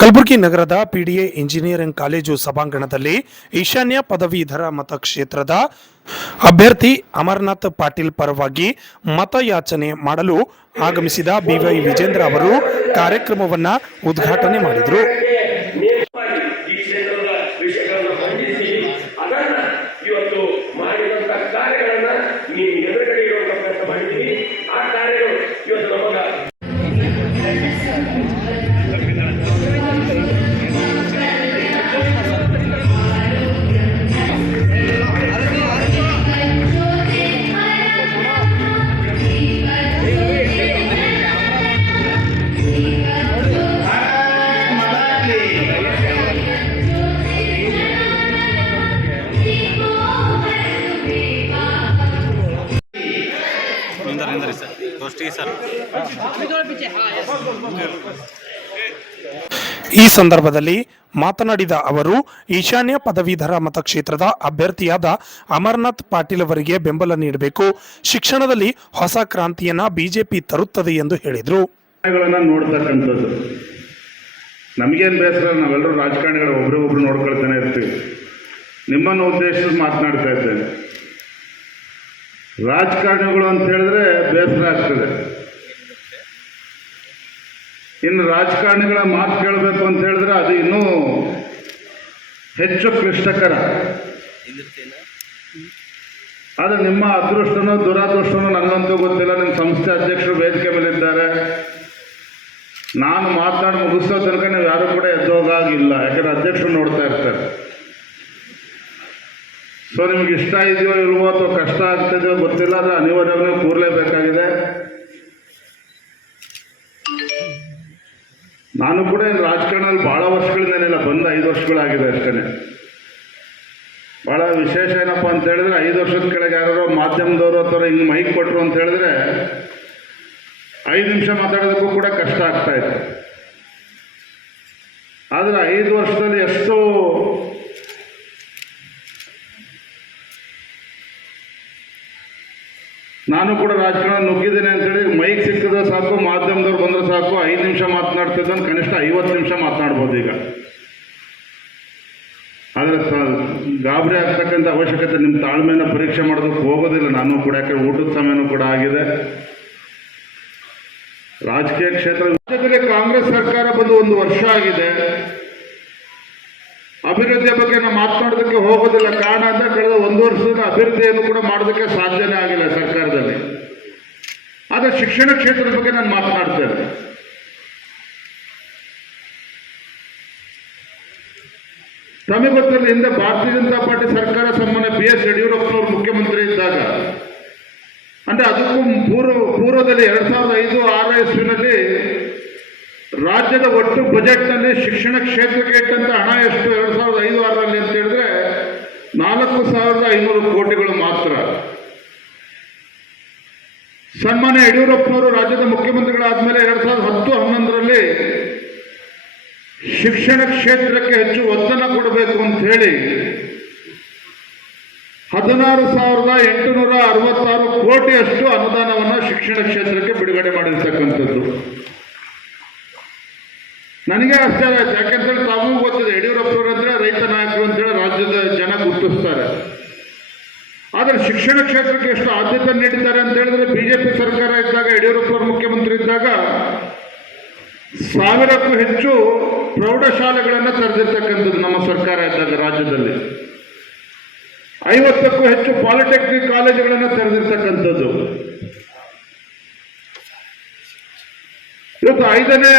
ಕಲಬುರಗಿ ನಗರದ PDA engineering college ಸಭಾಂಗಣದಲ್ಲಿ ಈಶಾನ್ಯ ಪದವೀಧರ ಮತಕ್ಷೇತ್ರದ ಅಭ್ಯರ್ಥಿ ಅಮರನಾಥ್ ಪಾಟೀಲ್ ಪರವಾಗಿ ಮತಯಾಚನೆ ಮಾಡಲು ಆಗಮಿಸಿದ ಬಿವೈ ವಿಜೇಂದ್ರ ಅವರು ಕಾರ್ಯಕ್ರಮವನ್ನು ಉದ್ಘಾಟನೆ ಮಾಡಿದರು. ಈ ಸಂದರ್ಭದಲ್ಲಿ ಮಾತನಾಡಿದ ಅವರು, ಈಶಾನ್ಯ ಪದವೀಧರ ಮತಕ್ಷೇತ್ರದ ಅಭ್ಯರ್ಥಿಯಾದ ಅಮರನಾಥ್ ಪಾಟೀಲ್ ಅವರಿಗೆ ಬೆಂಬಲ ನೀಡಬೇಕು. ಶಿಕ್ಷಣದಲ್ಲಿ ಹೊಸ ಕ್ರಾಂತಿಯನ್ನ ಬಿಜೆಪಿ ತರುತ್ತದೆ ಎಂದು ಹೇಳಿದರು. ನೋಡ್ತಕ್ಕಂಥದ್ದು ನಮಗೇನು ಬೇಸರ, ನಾವೆಲ್ಲರೂ ರಾಜಕಾರಣಿಗಳು ಒಬ್ರು ನೋಡ್ಕೊಳ್ತಾನೆ ಇರ್ತೀವಿ. ನಿಮ್ಮನ್ನು ಉದ್ದೇಶಿಸಿ ಮಾತನಾಡ್ತಾ ಇದ್ದೇನೆ. ರಾಜಕಾರಣಿಗಳು ಅಂತ ಹೇಳಿದ್ರೆ ಬೇಸರ ಆಗ್ತದೆ. ಇನ್ನು ರಾಜಕಾರಣಿಗಳ ಮಾತು ಕೇಳಬೇಕು ಅಂತ ಹೇಳಿದ್ರೆ ಅದು ಇನ್ನೂ ಹೆಚ್ಚು ಕ್ಲಿಷ್ಟಕರ. ಆದರೆ ನಿಮ್ಮ ಅದೃಷ್ಟನೋ ದುರಾದೃಷ್ಟನೋ ನನಗಂತೂ ಗೊತ್ತಿಲ್ಲ. ನಿಮ್ಮ ಸಂಸ್ಥೆ ಅಧ್ಯಕ್ಷರು ವೇದಿಕೆ ಮೇಲಿದ್ದಾರೆ. ನಾನು ಮಾತನಾಡಿ ಮುಗಿಸೋ ತನಕ ನೀವು ಯಾರು ಕೂಡ ಎದ್ದೋಗಾಗಿಲ್ಲ, ಯಾಕಂದರೆ ಅಧ್ಯಕ್ಷರು ನೋಡ್ತಾ ಇರ್ತಾರೆ. ಸೊ ನಿಮ್ಗೆ ಇಷ್ಟ ಇದೆಯೋ ಇಲ್ವೋ ಅಥವಾ ಕಷ್ಟ ಆಗ್ತಿದೆಯೋ ಗೊತ್ತಿಲ್ಲ, ಆದರೆ ಅನಿವಾರ್ಯವಾಗಿ ಕೂರಲೇಬೇಕಾಗಿದೆ. ನಾನು ಕೂಡ ರಾಜಕಾರಣದಲ್ಲಿ ಭಾಳ ವರ್ಷಗಳಿಂದೇನಿಲ್ಲ, ಬಂದು 5 ವರ್ಷಗಳಾಗಿದೆ ಅಷ್ಟೇ. ಭಾಳ ವಿಶೇಷ ಏನಪ್ಪ ಅಂತ ಹೇಳಿದ್ರೆ, 5 ವರ್ಷದ ಕೆಳಗೆ ಯಾರೋ ಮಾಧ್ಯಮದವರು ಅಥವಾ ಹಿಂಗೆ ಮೈಕ್ ಕೊಟ್ಟರು ಅಂತ ಹೇಳಿದ್ರೆ 5 ನಿಮಿಷ ಮಾತಾಡೋದಕ್ಕೂ ಕೂಡ ಕಷ್ಟ ಆಗ್ತಾಯಿತ್ತು. ಆದರೆ 5 ವರ್ಷದಲ್ಲಿ ಎಷ್ಟು ನಾನು ಕೂಡ ರಾಜಕಾರಣ ನುಗ್ಗಿದ್ದೇನೆ ಅಂತೇಳಿ ಮೈಕ್ ಸಿಕ್ಕಿದ್ರೆ ಸಾಕು, ಮಾಧ್ಯಮದವ್ರು ಬಂದರೆ ಸಾಕು, 5 ನಿಮಿಷ ಮಾತನಾಡ್ತಿದ್ದಂತ ಕನಿಷ್ಠ 50 ನಿಮಿಷ ಮಾತನಾಡ್ಬೋದು ಈಗ. ಆದರೆ ಗಾಬರಿ ಆಗ್ತಕ್ಕಂಥ ಅವಶ್ಯಕತೆ, ನಿಮ್ಮ ತಾಳ್ಮೆಯನ್ನು ಪರೀಕ್ಷೆ ಮಾಡೋದಕ್ಕೆ ಹೋಗೋದಿಲ್ಲ ನಾನು ಕೂಡ, ಯಾಕಂದ್ರೆ ಊಟದ ಸಮಯನೂ ಕೂಡ ಆಗಿದೆ. ರಾಜಕೀಯ ಕ್ಷೇತ್ರ ರಾಜ್ಯದಲ್ಲಿ ಕಾಂಗ್ರೆಸ್ ಸರ್ಕಾರ ಬಂದು 1 ವರ್ಷ ಆಗಿದೆ. ಅಭಿವೃದ್ಧಿಯ ಬಗ್ಗೆ ನಾವು ಮಾತನಾಡೋದಕ್ಕೆ ಹೋಗೋದಿಲ್ಲ. ಕಾರಣ ಅಂತ ಕಳೆದ 1 ವರ್ಷದಿಂದ ಅಭಿವೃದ್ಧಿಯನ್ನು ಕೂಡ ಮಾಡೋದಕ್ಕೆ ಸಾಧ್ಯನೇ ಆಗಿಲ್ಲ ಸರ್ಕಾರದಲ್ಲಿ. ಆದರೆ ಶಿಕ್ಷಣ ಕ್ಷೇತ್ರದ ಬಗ್ಗೆ ನಾನು ಮಾತನಾಡ್ತೇನೆ. ತಮಗೆ ಗೊತ್ತಿರಲಿ, ಹಿಂದೆ ಭಾರತೀಯ ಜನತಾ ಪಾರ್ಟಿ ಸರ್ಕಾರ ಸನ್ಮಾನ್ಯ BS ಯಡಿಯೂರಪ್ಪನವರು ಮುಖ್ಯಮಂತ್ರಿ ಇದ್ದಾಗ, ಅಂದರೆ ಅದಕ್ಕೂ ಪೂರ್ವದಲ್ಲಿ 2005-6 ಇಸ್ವಿನಲ್ಲಿ ರಾಜ್ಯದ ಒಟ್ಟು ಬಜೆಟ್ನಲ್ಲಿ ಶಿಕ್ಷಣ ಕ್ಷೇತ್ರಕ್ಕೆ ಇಟ್ಟಂಥ ಹಣ ಎಷ್ಟು 2005-6ರಲ್ಲಿ ಅಂತ ಹೇಳಿದ್ರೆ 4,500 ಕೋಟಿಗಳು ಮಾತ್ರ. ಸನ್ಮಾನ್ಯ ಯಡಿಯೂರಪ್ಪನವರು ರಾಜ್ಯದ ಮುಖ್ಯಮಂತ್ರಿಗಳಾದಮೇಲೆ 2010-11ರಲ್ಲಿ ಶಿಕ್ಷಣ ಕ್ಷೇತ್ರಕ್ಕೆ ಹೆಚ್ಚು ಒತ್ತನ್ನು ಕೊಡಬೇಕು ಅಂತ ಹೇಳಿ 16,866 ಕೋಟಿಯಷ್ಟು ಅನುದಾನವನ್ನು ಶಿಕ್ಷಣ ಕ್ಷೇತ್ರಕ್ಕೆ ಬಿಡುಗಡೆ ಮಾಡಿರ್ತಕ್ಕಂಥದ್ದು. ನನಗೆ ಆಶ್ಚರ್ಯ ಆಯ್ತು. ಯಾಕೆಂತೇಳಿ ತಾವು ಗೊತ್ತಿದೆ, ಯಡಿಯೂರಪ್ಪನವರು ಅಂದರೆ ರೈತ ನಾಯಕರು ಅಂತೇಳಿ ರಾಜ್ಯದ ಜನ ಗುರುತಿಸ್ತಾರೆ. ಆದರೆ ಶಿಕ್ಷಣ ಕ್ಷೇತ್ರಕ್ಕೆ ಎಷ್ಟು ಆದ್ಯತೆ ನೀಡಿದ್ದಾರೆ ಅಂತ ಹೇಳಿದ್ರೆ, BJP ಸರ್ಕಾರ ಇದ್ದಾಗ, ಯಡಿಯೂರಪ್ಪನವರು ಮುಖ್ಯಮಂತ್ರಿ ಇದ್ದಾಗ 1000ಕ್ಕೂ ಹೆಚ್ಚು ಪ್ರೌಢಶಾಲೆಗಳನ್ನು ತೆರೆದಿರ್ತಕ್ಕಂಥದ್ದು ನಮ್ಮ ಸರ್ಕಾರ ಇದ್ದಾಗ. ರಾಜ್ಯದಲ್ಲಿ 50ಕ್ಕೂ ಹೆಚ್ಚು ಪಾಲಿಟೆಕ್ನಿಕ್ ಕಾಲೇಜುಗಳನ್ನು ತೆರೆದಿರ್ತಕ್ಕಂಥದ್ದು. ಇವತ್ತು 5ನೇ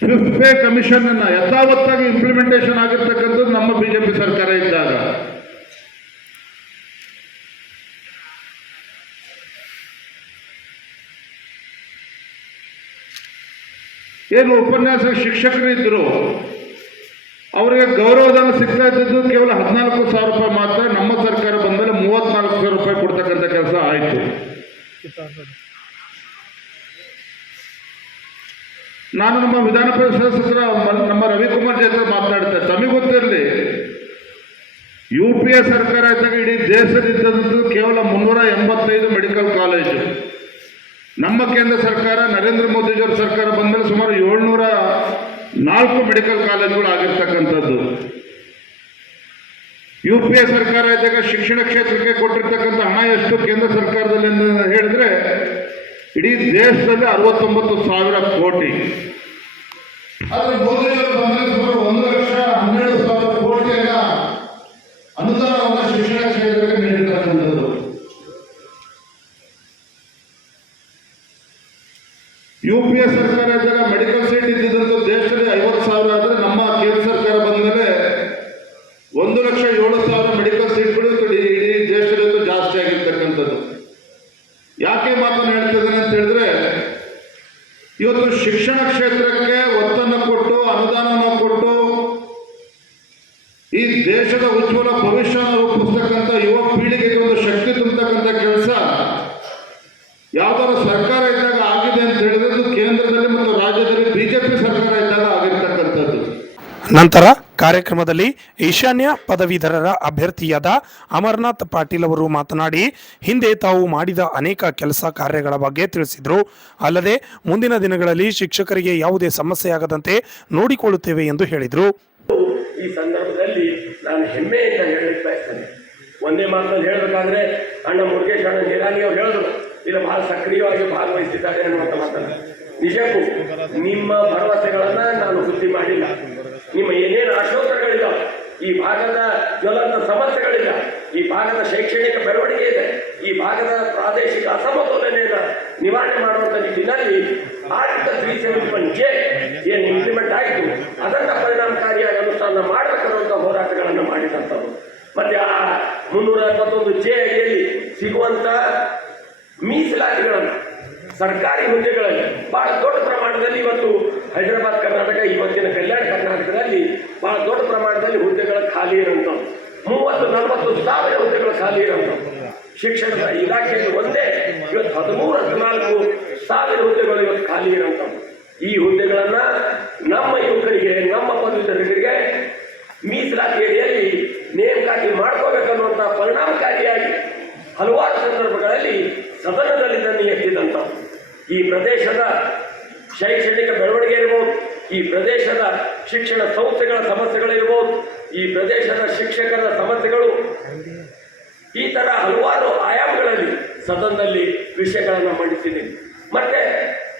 ಫಿಫ್ತ್ ಪೇ ಕಮಿಷನ್ ಅನ್ನು ಯಥಾವತ್ತಾಗಿ ಇಂಪ್ಲಿಮೆಂಟೇಷನ್ ಆಗಿರ್ತಕ್ಕಂಥದ್ದು ನಮ್ಮ BJP ಸರ್ಕಾರ ಇದ್ದಾಗ. ಏನು ಉಪನ್ಯಾಸ ಶಿಕ್ಷಕರು ಇದ್ದರು, ಅವರಿಗೆ ಗೌರವಧನ ಸಿಗ್ತಾ ಇದ್ದದ್ದು ಕೇವಲ 14,000 ರೂಪಾಯಿ ಮಾತ್ರ. ನಮ್ಮ ಸರ್ಕಾರ ಬಂದ ಮೇಲೆ 34,000 ರೂಪಾಯಿ ಕೊಡ್ತಕ್ಕಂಥ ಕೆಲಸ ಆಯಿತು. ನಾನು ನಮ್ಮ ವಿಧಾನ ಪರಿಷತ್ ಸದಸ್ಯರ ನಮ್ಮ ರವಿಕುಮಾರ್ ಜೊತೆ ಮಾತನಾಡ್ತೇನೆ. ತಮಗೆ ಗೊತ್ತಿರಲಿ, UPA ಸರ್ಕಾರ ಇದ್ದಾಗ ಇಡೀ ದೇಶದಿದ್ದಂಥದ್ದು ಕೇವಲ 385 ಮೆಡಿಕಲ್ ಕಾಲೇಜು. ನಮ್ಮ ಕೇಂದ್ರ ಸರ್ಕಾರ ನರೇಂದ್ರ ಮೋದಿಜಿಯವರ ಸರ್ಕಾರ ಬಂದಮೇಲೆ ಸುಮಾರು 704 ಮೆಡಿಕಲ್ ಕಾಲೇಜುಗಳು ಆಗಿರ್ತಕ್ಕಂಥದ್ದು. UPA ಸರ್ಕಾರ ಇದ್ದಾಗ ಶಿಕ್ಷಣ ಕ್ಷೇತ್ರಕ್ಕೆ ಕೊಟ್ಟಿರ್ತಕ್ಕಂಥ ಹಣ ಎಷ್ಟು ಕೇಂದ್ರ ಸರ್ಕಾರದಲ್ಲಿ ಅಂತ ಹೇಳಿದ್ರೆ ಇಡೀ ದೇಶದಲ್ಲಿ 69,000 ಕೋಟಿ. ಆದರೆ ಮೋದಿಜಿಯವರು ಬಂದರೆ ಸುಮಾರು 1,12,000 ಕೋಟಿಯ ಅನುದಾನವನ್ನು ಶಿಕ್ಷಣ ಕ್ಷೇತ್ರಕ್ಕೆ ನೀಡಿರ್ತಕ್ಕಂಥದ್ದು. UPA ಸರ್ಕಾರ ಇದ್ದಾಗ ಮೆಡಿಕಲ್ ಸೀಟ್ ಇದ್ದಿದ್ದಂಥ ದೇಶದಲ್ಲಿ 50,000 ಆದರೆ ನಮ್ಮ ಕೇಂದ್ರ ಸರ್ಕಾರ ಬಂದಮೇಲೆ 1,07,000 ಮೆಡಿಕಲ್ ಸೀಟ್ಗಳು ಇಡೀ ದೇಶದಲ್ಲಿ ಜಾಸ್ತಿ ಆಗಿರ್ತಕ್ಕಂಥದ್ದು. ಯಾಕೆ ಮಾತನ್ನು ಹೇಳ್ತಿದ್ದೇನೆ ಅಂತ ಹೇಳಿದ್ರೆ, ಇವತ್ತು ಶಿಕ್ಷಣ ಕ್ಷೇತ್ರಕ್ಕೆ ಒತ್ತನ್ನು ಕೊಟ್ಟು ಅನುದಾನವನ್ನು ಕೊಟ್ಟು ಈ ದೇಶದ ಉಜ್ವಲ ಭವಿಷ್ಯನ ರೂಪಿಸ್ತಕ್ಕಂಥ ಯುವ ಪೀಳಿಗೆಗೆ ಒಂದು ಶಕ್ತಿ ತುಂಬತಕ್ಕಂಥ ಕೆಲಸ ಯಾವ್ದಾದ್ರು ಸರ್ಕಾರ ಇದ್ದಾಗ ಆಗಿದೆ ಅಂತ ಹೇಳಿದ್ರೆ ಅದು ಕೇಂದ್ರದಲ್ಲಿ ಮತ್ತು ರಾಜ್ಯದಲ್ಲಿ BJP ಸರ್ಕಾರ ಇದ್ದಾಗ ಆಗಿರ್ತಕ್ಕಂಥದ್ದು. ನಂತರ ಕಾರ್ಯಕ್ರಮದಲ್ಲಿ ಈಶಾನ್ಯ ಪದವೀಧರರ ಅಭ್ಯರ್ಥಿಯಾದ ಅಮರನಾಥ್ ಪಾಟೀಲ್ ಅವರು ಮಾತನಾಡಿ, ಹಿಂದೆ ತಾವು ಮಾಡಿದ ಅನೇಕ ಕೆಲಸ ಕಾರ್ಯಗಳ ಬಗ್ಗೆ ತಿಳಿಸಿದರು. ಅಲ್ಲದೆ ಮುಂದಿನ ದಿನಗಳಲ್ಲಿ ಶಿಕ್ಷಕರಿಗೆ ಯಾವುದೇ ಸಮಸ್ಯೆಯಾಗದಂತೆ ನೋಡಿಕೊಳ್ಳುತ್ತೇವೆ ಎಂದು ಹೇಳಿದರು. ಈ ಸಂದರ್ಭದಲ್ಲಿ ನಾನು ಹೆಮ್ಮೆಯಿಂದ ಹೇಳಲಿಕ್ಕೆ ಬಯಸ್ತೇನೆ. ಒಂದೇ ಮಾತನ್ನು ಹೇಳಬೇಕಾದ್ರೆ ಅಣ್ಣ ಮುರುಗೇಶ್ ಅಣ್ಣ ನಿರಾಣಿ ಅವರು ಹೇಳಿದ್ರು, ಇಲ್ಲ ಬಹಳ ಸಕ್ರಿಯವಾಗಿ ಭಾಗವಹಿಸಿದ್ದಾರೆ ಅನ್ನುವಂಥ ಮಾತನ್ನು. ನಿಜಕ್ಕೂ ನಿಮ್ಮ ಭರವಸೆಗಳನ್ನು ನಾನು ಸುದ್ದಿ ಮಾಡಿಲ್ಲ. ನಿಮ್ಮ ಏನೇನು ಆಶೋತ್ತರಗಳಿದ್ದಾವೆ, ಈ ಭಾಗದ ಜ್ವಲಂತ ಸಮಸ್ಯೆಗಳಿಲ್ಲ, ಈ ಭಾಗದ ಶೈಕ್ಷಣಿಕ ಬೆಳವಣಿಗೆ ಇದೆ, ಈ ಭಾಗದ ಪ್ರಾದೇಶಿಕ ಅಸಮತೋಲನೆಯನ್ನು ನಿವಾರಣೆ ಮಾಡುವಂಥ ನಿಟ್ಟಿನಲ್ಲಿ ಆರ್ಟಿಕಲ್ 371J ಏನು ಇಂಪ್ಲಿಮೆಂಟ್ ಆಯಿತು ಅದನ್ನು ಪರಿಣಾಮಕಾರಿಯಾಗಿ ಅನುಷ್ಠಾನ ಮಾಡಬೇಕನ್ನುವಂಥ ಹೋರಾಟಗಳನ್ನು ಮಾಡಿದಂಥದ್ದು. ಮತ್ತು ಆ 371J ಅಡಿಯಲ್ಲಿ ಸಿಗುವಂಥ ಮೀಸಲಾತಿಗಳನ್ನು ಸರ್ಕಾರಿ ಹುದ್ದೆಗಳಲ್ಲಿ ಬಹಳ ದೊಡ್ಡ ಪ್ರಮಾಣದಲ್ಲಿ ಇವತ್ತು ಹೈದರಾಬಾದ್ ಕರ್ನಾಟಕ, ಇವತ್ತಿನ ಕಲ್ಯಾಣ ಕರ್ನಾಟಕದಲ್ಲಿ ಬಹಳ ದೊಡ್ಡ ಪ್ರಮಾಣದಲ್ಲಿ ಹುದ್ದೆಗಳ ಖಾಲಿ ಇರುವಂಥವು. 30-40 ಸಾವಿರ ಹುದ್ದೆಗಳು ಖಾಲಿ ಇರುವಂಥವು. ಶಿಕ್ಷಣದ ಇಲಾಖೆಯಲ್ಲಿ ಒಂದೇ ಇವತ್ತು 13-14 ಸಾವಿರ ಹುದ್ದೆಗಳು ಇವತ್ತು ಖಾಲಿ ಇರುವಂಥವು. ಈ ಹುದ್ದೆಗಳನ್ನು ನಮ್ಮ ಯುವಕರಿಗೆ, ನಮ್ಮ ಪದವೀಧರರಿಗೆ ಮೀಸಲಾತಿ ಅಡಿಯಲ್ಲಿ ನೇಮಕಾತಿ ಮಾಡ್ಕೋಬೇಕನ್ನುವಂಥ ಪರಿಣಾಮಕಾರಿಯಾಗಿ ಹಲವಾರು ಸಂದರ್ಭಗಳಲ್ಲಿ ಸದನದಲ್ಲಿ ಇದನ್ನು ಎತ್ತಿದಂಥವು. ಈ ಪ್ರದೇಶದ ಶೈಕ್ಷಣಿಕ ಬೆಳವಣಿಗೆ ಇರ್ಬೋದು, ಈ ಪ್ರದೇಶದ ಶಿಕ್ಷಣ ಸಂಸ್ಥೆಗಳ ಸಮಸ್ಯೆಗಳಿರ್ಬೋದು, ಈ ಪ್ರದೇಶದ ಶಿಕ್ಷಕರ ಸಮಸ್ಯೆಗಳು, ಈ ಥರ ಹಲವಾರು ಆಯಾಮಗಳಲ್ಲಿ ಸದನದಲ್ಲಿ ವಿಷಯಗಳನ್ನು ಮಂಡಿಸಿದ್ದೀನಿ. ಮತ್ತೆ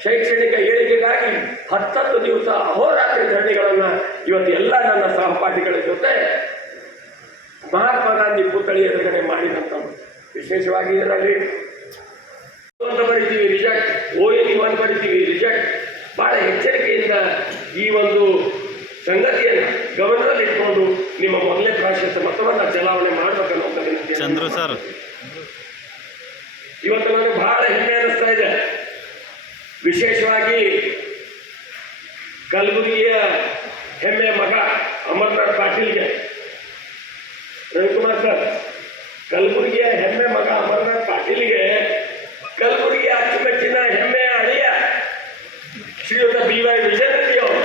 ಶೈಕ್ಷಣಿಕ ಏಳಿಗೆಗಾಗಿ 10 ದಿವಸ ಅಹೋರಾತ್ರಿ ಧರಣಿಗಳನ್ನು ಇವತ್ತು ಎಲ್ಲ ನನ್ನ ಸಹಪಾಠಿಗಳ ಜೊತೆ ಮಹಾತ್ಮ ಗಾಂಧಿ ಪುತ್ಥಳಿ ಎದುರುಗಡೆ ಮಾಡಿದಂಥವು. ವಿಶೇಷವಾಗಿ ಇದರಲ್ಲಿ ಬರಿತೀವಿ ರಿಜೆಕ್ಟ್, ONE1 ಬರಿತೀವಿ ರಿಜೆಕ್ಟ್. ಬಹಳ ಎಚ್ಚರಿಕೆಯಿಂದ ಈ ಒಂದು ಸಂಗತಿಯನ್ನು ಗಮನದಲ್ಲಿ ಇಟ್ಕೊಂಡು ನಿಮ್ಮ ಮೊದಲನೇ ಪ್ರಾಶಸ್ತ್ಯ ಮತವನ್ನು ಚಲಾವಣೆ ಮಾಡಬೇಕನ್ನೋ ಚಂದ್ರು ಸರ್ ಇವತ್ತು ನನಗೆ ಬಹಳ ಹೆಮ್ಮೆ ಅನ್ನಿಸ್ತಾ ಇದೆ. ವಿಶೇಷವಾಗಿ ಕಲಬುರಗಿಯ ಹೆಮ್ಮೆಯ ಮಗ ಅಮರನಾಥ್ ಪಾಟೀಲ್ಗೆ, ರವಿಕುಮಾರ್ ಸರ್, ಕಲಬುರಗಿಯ ಹೆಮ್ಮೆ ಮಗ ಅಮರನಾಥ್ ಪಾಟೀಲ್ಗೆ ಕಲಬುರಗಿಯ ಅಚ್ಚುಮೆಚ್ಚಿನ ಹೆಮ್ಮೆಯ ಅಳಿಯ ಶ್ರೀಯುತ BY ವಿಜೇಂದ್ರ ರೆಡ್ಡಿ ಅವರು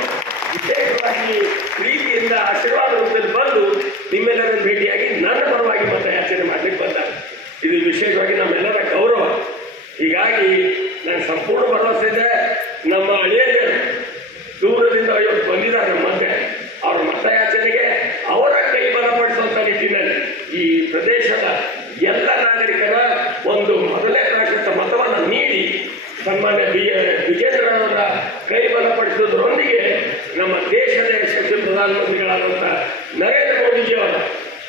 ವಿಶೇಷವಾಗಿ ಪ್ರೀತಿಯಿಂದ ಆಶೀರ್ವಾದ ರೂಪದಲ್ಲಿ ಬಂದು ನಿಮ್ಮೆಲ್ಲರನ್ನು ಭೇಟಿಯಾಗಿ ನನ್ನ ಪರವಾಗಿ ಮತಯಾಚನೆ ಮಾಡಲಿಕ್ಕೆ ಬಂದ್ದಾರೆ. ಇದು ವಿಶೇಷವಾಗಿ ನಮ್ಮೆಲ್ಲರ ಗೌರವ. ಹೀಗಾಗಿ ನನಗೆ ಸಂಪೂರ್ಣ ಭರವಸೆ ಇದೆ, ನಮ್ಮ ಅಳಿಯಂದಿರು ದೂರದಿಂದ ಇವತ್ತು ಬಂದಿದ್ದಾರೆ ಮಧ್ಯೆ ಅವರ ಮತಯಾಚನೆಗೆ ಅವರ ಕೈ ಬಲಪಡಿಸುವಂಥ ನಿಟ್ಟಿನಲ್ಲಿ ಈ ಪ್ರದೇಶದ ಎಲ್ಲ ನಾಗರಿಕರ ಒಂದು ಮೊದಲನೇ ಪ್ರಾಶಸ್ತ್ಯ ಮತವನ್ನು ನೀಡಿ ಸನ್ಮಾನ್ಯ ವಿಜೇಂದ್ರರವರ ಕೈ ಬಲಪಡಿಸುವುದರೊಂದಿಗೆ ನಮ್ಮ ದೇಶದ ಯಶಸ್ವಿ ಪ್ರಧಾನಮಂತ್ರಿಗಳಾದಂಥ ನರೇಂದ್ರ ಮೋದಿಜಿಯವರ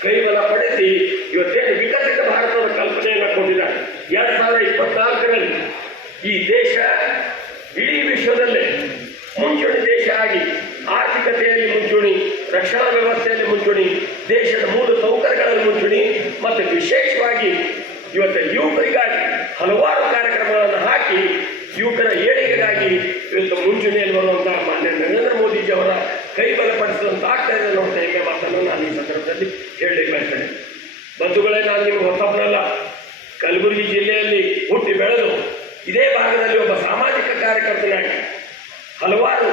ಕೈ ಬಲಪಡಿಸಿ ಇವತ್ತೇನು ವಿಕಸಿತ ಭಾರತದ ಕಲ್ಪನೆಯನ್ನು ಕೊಟ್ಟಿದ್ದಾರೆ. 2024ರಲ್ಲಿ ಈ ದೇಶ ಇಡೀ ವಿಶ್ವದಲ್ಲೇ ಮುಂಚೂಣಿ ದೇಶ ಆಗಿ ಆರ್ಥಿಕತೆಯಲ್ಲಿ ಮುಂಚೂಣಿ, ರಕ್ಷಣಾ ವ್ಯವಸ್ಥೆಯಲ್ಲಿ ಮುಂಚೂಣಿ, ದೇಶದ ಮೂಲ ಸೌಕರ್ಯಗಳಲ್ಲಿ ಮುಂಚೂಣಿ ಮತ್ತು ವಿಶೇಷವಾಗಿ ಇವತ್ತು ಯುವಕರಿಗಾಗಿ ಹಲವಾರು ಕಾರ್ಯಕ್ರಮಗಳನ್ನು ಹಾಕಿ ಯುವಕರ ಏಳಿಗೆಗಾಗಿ ಇವತ್ತು ಮುಂಚೂಣಿಯಲ್ಲಿ ಬರುವಂಥ ಮಾನ್ಯ ನರೇಂದ್ರ ಮೋದಿಜಿಯವರ ಕೈ ಬಲಪಡಿಸುವಂತ ಆಗ್ತಾ ಇದೆ ಅನ್ನೋ ಹೆಮ್ಮೆ ಮಾತನ್ನು ನಾನು ಈ ಸಂದರ್ಭದಲ್ಲಿ ಹೇಳಲಿಕ್ಕೆ ಬಯಸ್ತೇನೆ. ಬಂಧುಗಳೇ, ನಾನು ನಿಮಗೆ ಹೊಸಬರಲ್ಲ. ಕಲಬುರಗಿ ಜಿಲ್ಲೆಯಲ್ಲಿ ಹುಟ್ಟಿ ಬೆಳೆದು ಇದೇ ಭಾಗದಲ್ಲಿ ಒಬ್ಬ ಸಾಮಾಜಿಕ ಕಾರ್ಯಕರ್ತನಾಗಿ ಹಲವಾರು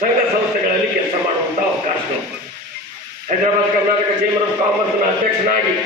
ಸಂಘ ಸಂಸ್ಥೆಗಳಲ್ಲಿ ಕೆಲಸ ಮಾಡುವಂಥ ಅವಕಾಶ. ಹೈದರಾಬಾದ್ ಕರ್ನಾಟಕ ಚೇಂಬರ್ ಆಫ್ ಕಾಮರ್ಸ್ನ ಅಧ್ಯಕ್ಷನಾಗಿ